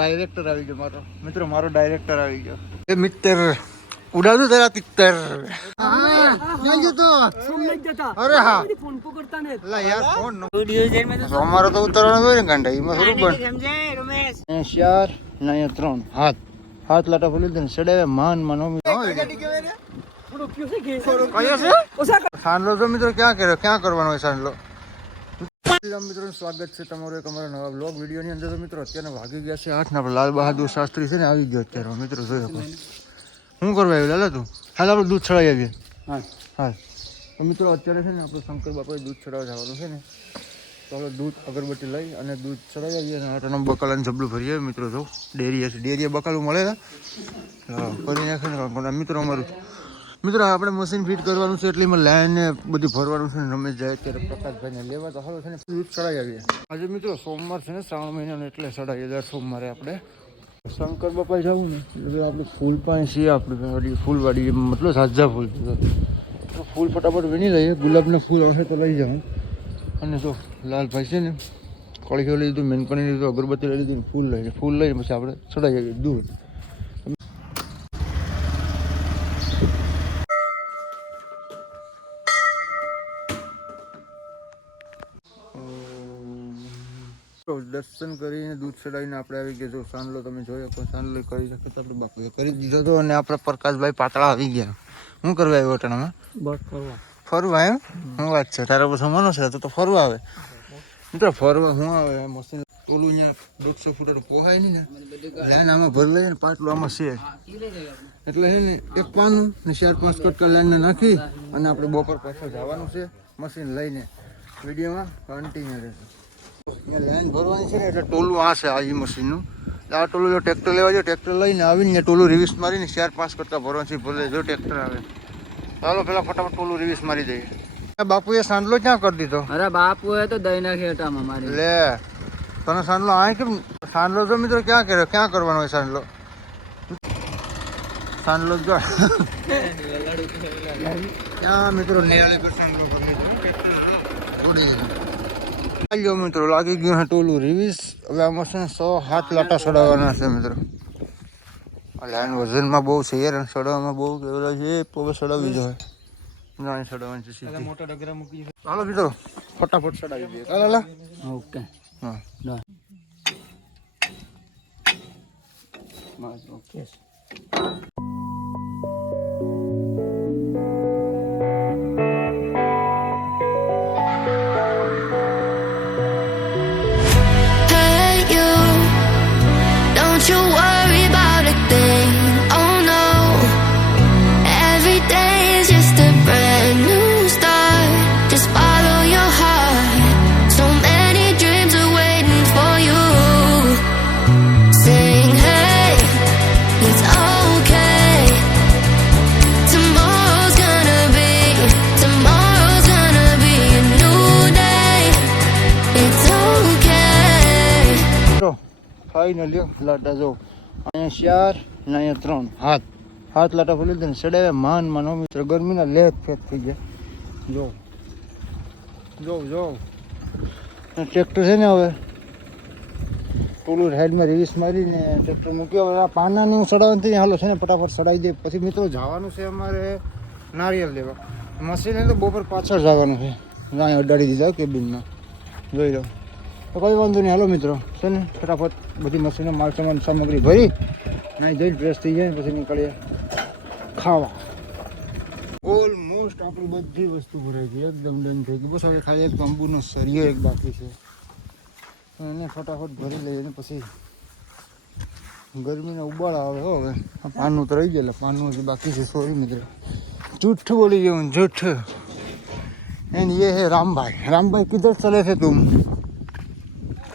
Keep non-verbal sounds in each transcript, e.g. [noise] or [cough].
Director આવી ગયો મારો. મિત્રો મારો ડાયરેક્ટર આવી ગયો. એ મિત્ર ઉડાડું તારા તિત્તર ક્યાં અરે હા. અલા યાર ફોન અમારો તો ઉતરવાનો હોય ને ગાંડા એમાં થોડું ચાર ને અહીંયા ત્રણ હાથ. હાથ લાટા ફોલી દે સડાવે માન માન ઓમી સાંડલો તો મિત્રો ક્યાં કર્યો? ક્યાં કરવાનો હોય સાંડલો? મિત્રો સ્વાગત છે તમારું એક અમારા નવા બ્લોગ વિડીયોની અંદર. તો મિત્રો અત્યારે ભાગી ગયા છે આઠ ને આપણે લાલ બહાદુર શાસ્ત્રી છે ને આવી ગયો અત્યારે. મિત્રો જોઈ શકો શું કરવા આવ્યું? લાલા તું. હાલ આપણે દૂધ ચડાવી આવીએ. હા. હા. તો મિત્રો અત્યારે છે ને આપણું શંકર બાપાએ દૂધ ચડાવવા જવાનું છે ને. તો આપણે દૂધ અગરબત્તી લઈ અને દૂધ ચડાવી આવીએ અને બકાલ અને જબલું ભરીએ. મિત્રો જો ડેરી હશે. ડેરીએ બકાલું મળે હા કરી નાખે ને. મિત્રો અમારું મિત્રો, આપણે મશીન ફિટ કરવાનું છે એટલે એમાં લાઈન બધું ભરવાનું છે ને રમેશ જાય અત્યારે પ્રકાશભાઈને લેવા તો હાલ છે ને દૂધ ચડાવી આવીએ. આજે મિત્રો સોમવાર છે ને, શ્રાવણ મહિનાનો એટલે ચડાવીએ દર સોમવારે આપણે. શંકર બાપા જવું ને, એટલે આપણે ફૂલ પણ છીએ આપણે વાડી ફૂલવાડી, મતલબ સાજા ફૂલ. ફૂલ ફટાફટ વીણી લઈએ, ગુલાબના ફૂલ આવશે તો લઈ જાઉં અને જો લાલભાઈ છે ને, કળીઓ લઈ લીધું મેનપણી લીધું, અગરબત્તી લઈ લીધું ફૂલ લઈને ફૂલ લઈને પછી આપણે ચડાવી દૂધ. દર્શન કરીને દૂધ ચડાવીને આપણે આવી ગયા. જો સાંડલો તમે જોયો પણ સાંડલો કરી શકે તો આપણે બાપુએ કરી દીધો. હતો અને આપણે પ્રકાશભાઈ પાતળા આવી ગયા. શું કરવા આવ્યો અટાણામાં બસ ફરવા. ફરવા એમ? શું વાત છે? તારા પછી મનો છે તો તો ફરવા આવે. મિત્રો ફરવા શું આવે? મશીન ઓલું અહીંયા દોઢસો ફૂટ પોહાય નહીં ને? લાઈન આમાં ભરી લઈએ ને પાટલું આમાં છે. એટલે છે ને એક પાનું ને ચાર પાંચ કટકા લાઈનને નાખી અને આપણે બપોર પાછળ જવાનું છે. મશીન લઈને. વિડીયોમાં કન્ટિન્યુ રહેશે લાઈન ભરવાની છે ને એટલે ટોલું આ છે આ ઈ મશીનનું. આ ટોલું જો ટ્રેક્ટર લેવા જો ટ્રેક્ટર લઈને આવીને ટોલું રિવિસ મારીને ચાર પાંચ કરતા ભરવાનું છે ભલે જો ટ્રેક્ટર આવે. ચાલો પેલા ફટાફટ ટોલું રિવિસ મારી દઈએ. બાપુએ સાંડલો ક્યાં કરી દીધો? અરે બાપુ એ તો દઈ નાખી હટામાં મારી લે તને સાંડલો આ કેમ સાંડલો તો મિત્રો ક્યાં કર્યો ક્યાં કરવાનો હોય સાંડલો? સાંડલો જો. [laughs] ક્યાં મિત્રો નેળે પર સાંડલો કરી ચાલ્યો મિત્રો લાગી ગયું છે ટોલું રિવીસ હવે આમાં છે ને સો હાથ લાટા ચડાવવાના છે મિત્રો આ લાઈન વજનમાં બહુ છે યાર ચડાવવામાં બહુ કેવડા છે પોવે ચડાવવી જોઈએ ના ચડાવવાની છે સીધી. મોટા ડગરા મૂકી હાલો મિત્રો ફટાફટ ચડાવી દઈએ ચાલો લા ઓકે હા બસ ઓકે ફાઇનલી લાટા જો. અહીંયા ચાર ને અહીંયા ત્રણ. હાથ. હાથ લાટા ફૂલી ને સડાવે માન માનો મિત્ર, ગરમીના લેત ફેત થઈ ગયા. જો. જો જો. ટ્રેક્ટર છે ને હવે. ટોલું સાઈડમાં રિવિસ મારીને ટ્રેક્ટર મૂક્યો. હવે આ પાનાનું હું સડાવવાનું થઈ હાલો છે ને, ફટાફટ સડાવી દે. પછી મિત્રો જવાનું છે અમારે નારિયેલ લેવા. મશીને તો બપોર પાછળ જવાનું છે. અહીંયા અડાડી દીધા કેબિનમાં જોઈ લો. તો કોઈ વાંધો નહીં. હાલો મિત્રો. છે ને? ફટાફટ બધી મશીનો, માલ સામાન, સામગ્રી ભરી. નાઈ ધોઈને ફ્રેશ થઈ જાય પછી નીકળીએ. ખાવા. ઓલમોસ્ટ આપણી બધી વસ્તુ ભરાઈ ગઈ. એકદમ ડન થઈ ગઈ. બસ હવે ખાલી એક તંબુનો સરિયો એક બાકી છે. એને ફટાફટ ભરી લઈએ ને પછી ગરમીના ઉબાળ આવે હો હવે. પાનું તો રહી ગયેલા પાનું હજી બાકી છે. સોરી મિત્રો. જૂઠ બોલી ગયો જૂઠ. એન્ડ યે હે રામભાઈ. રામભાઈ કિધર ચલે છે તું.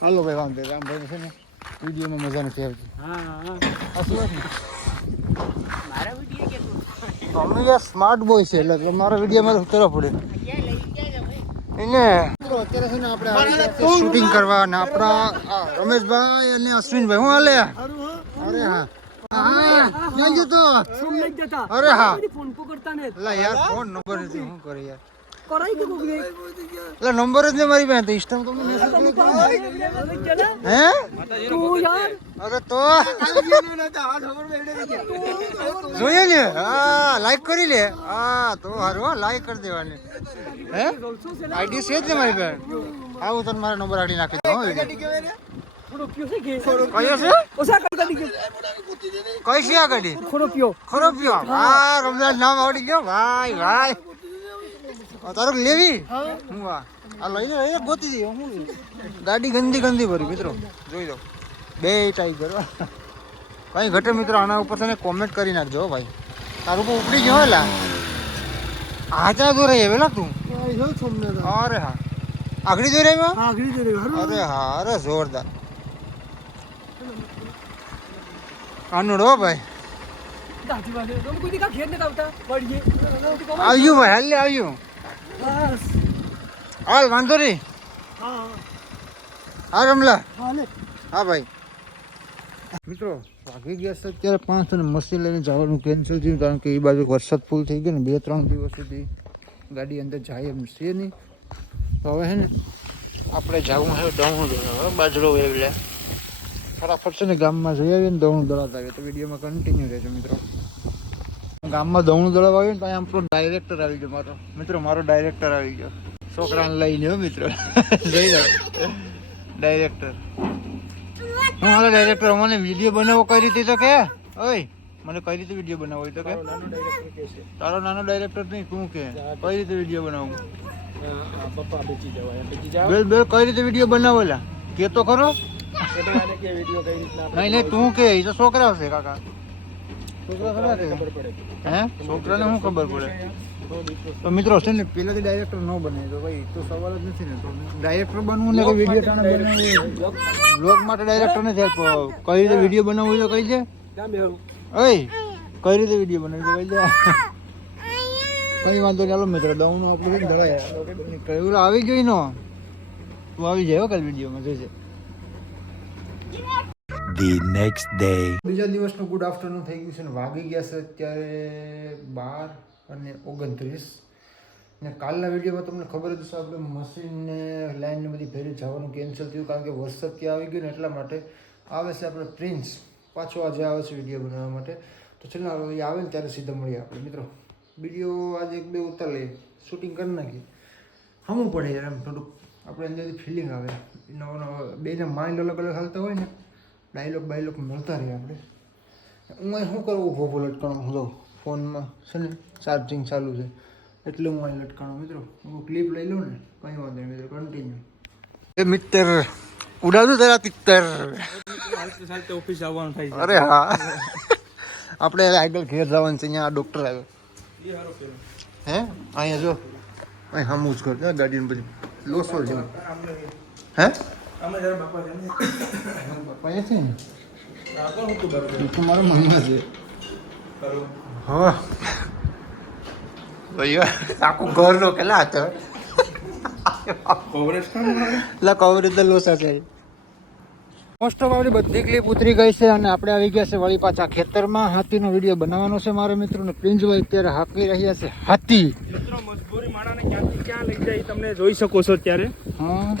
હાલો ભાઈ વાંધો નહીં. રામભાઈ છે ને વિડીયોમાં મજા નથી આવતી હા હા. આ શું વાત ને? મારા વીડિયો કેટલું અમે યાર સ્માર્ટ બોય છે એટલે મારા વિડીયોમાં ઉતરવા પડે. એને અત્યારે છે ને આપણે શૂટિંગ કરવા ને આપણા રમેશભાઈ અને અશ્વિનભાઈ. હું હાલે? અરે હા. હા અરે હા. યાર ફોન નંબર શું કરે યાર લા નંબર જ નહીં મારી પાસે તો ઇન્સ્ટા તમને મેસેજ હે? અરે તો. જોઈએ ને હા લાઈક કરી લે. હા તો હારું હા લાઈક કરી દેવાની. હે? આઈડી છે જ ને મારી પાસે. આવું તને મારો નંબર આડી નાખી દઉં હો કઈ છે આ ગાડી? ખરોપિયો હા રમઝાન નામ આવડી ગયો. ભાઈ ભાઈ. તારું લેવી? હું. આ. આ લઈ લે લઈ લે ગોતી દઈએ હું ગાડી ગંદી ગંદી ભરી મિત્રો. જોઈ લો. બે ટાઈગર ભાઈ ઘટે મિત્રો આના ઉપર તને કોમેન્ટ કરી નાખજો ભાઈ. તારું કોઈ ઉપડી ગયો એલા આજા રહી એવેલા તું. અરે હા. આગળી જોઈ રહ્યો? અરે હા અરે જોરદાર. કાનુડો ભાઈ. આવ્યું ભાઈ હાલ આવ્યું. હાલ વાંધો નહીં. હા. રમલા. હા ભાઈ. મિત્રો વાગી ગયા છે અત્યારે પાંચ અને મસ્તી લઈને જવાનું કેન્સલ થયું કારણ કે એ બાજુ વરસાદ ફૂલ થઈ ગયો ને બે ત્રણ દિવસ સુધી ગાડી અંદર જાય એમ છે નહીં. તો હવે હે ને આપણે જવું છે દઉં દોડા બાજરો એટલે ફટાફટ છે ને ગામમાં જઈ આવીએ ને દવણું દળાતા આવીએ. તો વિડીયોમાં કન્ટિન્યુ રહેજો મિત્રો. ગામમાં દવણું દળવા આવ્યું ને અહીંયા આપણો ડાયરેક્ટર આવી ગયો મારો. મિત્રો મારો ડાયરેક્ટર આવી ગયો. છોકરાને લઈને હો મિત્રો. જઈ જાઓ ડાયરેક્ટર હું હાલો ડાયરેક્ટર મને વીડિયો બનાવવો કઈ રીતે તો કે? ઓય મને કઈ રીતે વીડિયો બનાવવો તો કે? તારો નાનો ડાયરેક્ટર નહીં તું કે? કઈ રીતે વીડિયો બનાવવું બેલ બેલ કઈ રીતે વીડિયો બનાવેલા કે તો ખરો? નહીં નહીં તું કે એ તો છોકરા હશે કાકા. હે? છોકરાને શું ખબર પડે? તો મિત્રો છે ને પેલાથી ડાયરેક્ટર ન બને. તો ભાઈ તો સવાલ જ નથી ને. તો ડાયરેક્ટર બનવું ને વીડિયો ટાણે બ્લોગ માટે ડાયરેક્ટર નથી હેલ્પ કઈ રીતે વીડિયો બનાવવું હોય તો કહી દે. ઓય કઈ રીતે વીડિયો બનાવી દે. કઈ વાંધો ચાલો મિત્રો દઉં આપણું કંઈક દવાઈ આવી ગયું નો તું આવી જાય હો કાલ વિડીયોમાં જોઈશે the નેક્સ્ટ ડે બીજા દિવસનું ગુડ આફ્ટરનૂન થઈ ગયું છે ને વાગી ગયા છે અત્યારે બાર અને ઓગણત્રીસ. ને કાલના વિડીયોમાં તમને ખબર જ હશે, આપણે મશીનને લાઈનને બધી ફેરી જવાનું કેન્સલ થયું, કારણ કે વરસાદ ત્યાં આવી ગયો ને એટલા માટે આવે છે આપણે પ્રિન્સ પાછો આજે આવે છે વીડિયો બનાવવા માટે. તો છેલ્લા એ આવે ને ત્યારે સીધા મળીએ આપણે. મિત્રો, વીડિયો આજે એક બે ઉતાર લઈએ. શૂટિંગ કરી નાખીએ. હમું પડે યાર એમ થોડુંક. આપણે અંદરથી ફિલિંગ આવે. નવો નવો, બેના માઇન્ડ અલગ અલગ હાલતા હોય ને ડાયલોગ બાયલોગ મળતા રહે આપણે. હું અહીં શું કરું? ઊભો ઊભો લટકાણો. હું તો ફોનમાં છે ને ચાર્જિંગ ચાલુ છે. એટલે હું અહીં લટકાણો, મિત્રો. હું ક્લિપ લઈ લઉં ને, કંઈ વાંધો નહીં, મિત્રો. કન્ટિન્યુ એ મિત્ર ઉડાડું તારા તિત્તર ઓફિસ આવવાનું થાય અરે હા. આપણે આગળ ઘેર જવાનું છે, અહીંયા ડૉક્ટર આવ્યો. હે? અહીંયા જો. અહીં હમું જ કર ગાડીને પછી લોસો છે હે? અમે જરા બાપા છે ને. પપ્પા છે ને? આગળ હું તો બરોબર તો મારા મનમાં છે. હા. ભૈયા આખું ઘરનો કેટલા હતો. કોવરેજ કામ કવરેજ તો લોસા છે. મોસ્ટ ઓફ આપણી બધી ક્લિપ ઉતરી ગઈ છે અને આપણે આવી ગયા છે વળી પાછા ખેતરમાં. હાથીનો વીડિયો બનાવવાનો છે મારા મિત્રોને. પ્રિન્સભાઈ અત્યારે હાકી રહ્યા છે. હાથી. મિત્રો મજબૂરી માણાને ક્યાંથી ક્યાં લઈ જાય એ તમને જોઈ શકો છો અત્યારે. હા.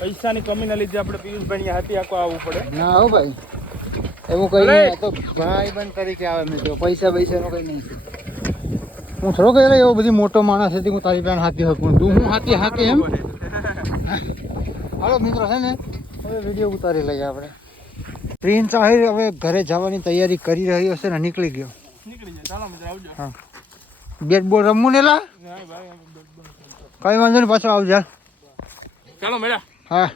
પૈસાની કમીના લીધે આપણે પિયુષભાઈ હાથી આખો આવવું પડે. ના હો ભાઈ. એવું કઈ નહીં તો ભાઈ બંધ તરીકે આવે મિત્રો પૈસા પૈસાનો કઈ નહીં. હું થોડો કહી રહ્યો એવો બધી મોટો માણસ હતી હું તારી પાસે હાથી હકું. તું હું હાથી હાકે એમ? હાલો મિત્રો છે ને હવે વીડિયો ઉતારી લઈએ આપણે. પ્રિન્સ આહિર હવે ઘરે જવાની તૈયારી કરી રહ્યો છે ને નીકળી ગયો. નીકળી જાય ચાલો મિત્રો આવજો. હા. બેટ બોલ રમવું ને લા? ભાઈ કઈ વાંધો નહીં પાછો આવજા. ચાલો મેળા. હા